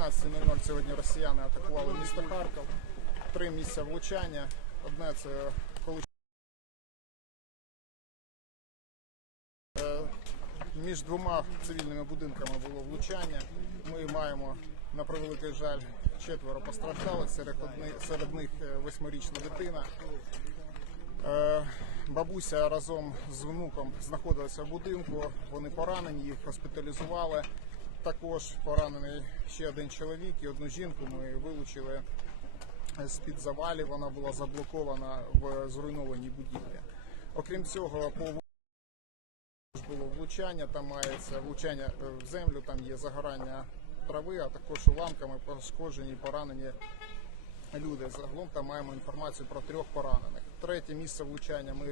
19.00 сьогодні росіяни атакували місто Харків. Три місця влучання. Одне це коли Е, між двома цивільними будинками було влучання. Ми маємо на превеликий жаль четверо постраждалих, серед, серед них е, восьмирічна дитина. Е, Бабуся разом з внуком знаходилася в будинку. Вони поранені, їх госпіталізували. Також поранений ще один чоловік і одну жінку. Ми вилучили з під завалів. Вона була заблокована в зруйнованій будівлі. Окрім цього, по було влучання, там мається влучання е, в землю, там є загорання трави, а також уламками пошкоджені і поранені люди. Загалом там маємо інформацію про трьох поранених. Третє місце влучання ми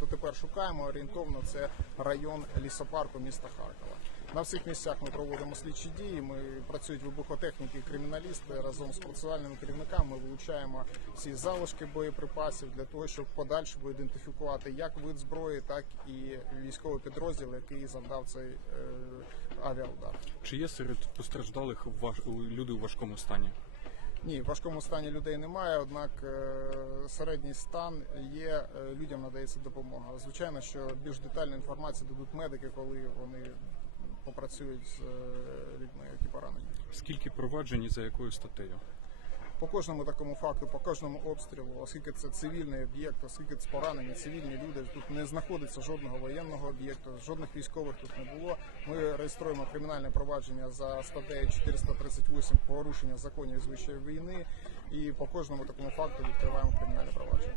дотепер шукаємо. Орієнтовно це район лісопарку міста Харкова. На всіх місцях ми проводимо слідчі дії. Ми працюють вибухотехніки, і криміналісти разом з процесуальними керівниками. Ми вилучаємо всі залишки боєприпасів для того, щоб подальшому ідентифікувати як вид зброї, так і військовий підрозділ, який завдав цей е, авіаудар. Чи є серед постраждалих важ... люди у важкому стані? Ні, в важкому стані людей немає, однак е, середній стан є, е, людям надається допомога. Звичайно, що більш детальну інформацію дадуть медики, коли вони попрацюють з е, людьми, які поранені. Скільки проваджень і за якою статтею? По кожному такому факту, по кожному обстрілу, оскільки це цивільний об'єкт, оскільки це поранені цивільні люди, тут не знаходиться жодного воєнного об'єкту, жодних військових тут не було. Ми реєструємо кримінальне провадження за статтею 438 порушення законів і війни, і по кожному такому факту відкриваємо кримінальне провадження.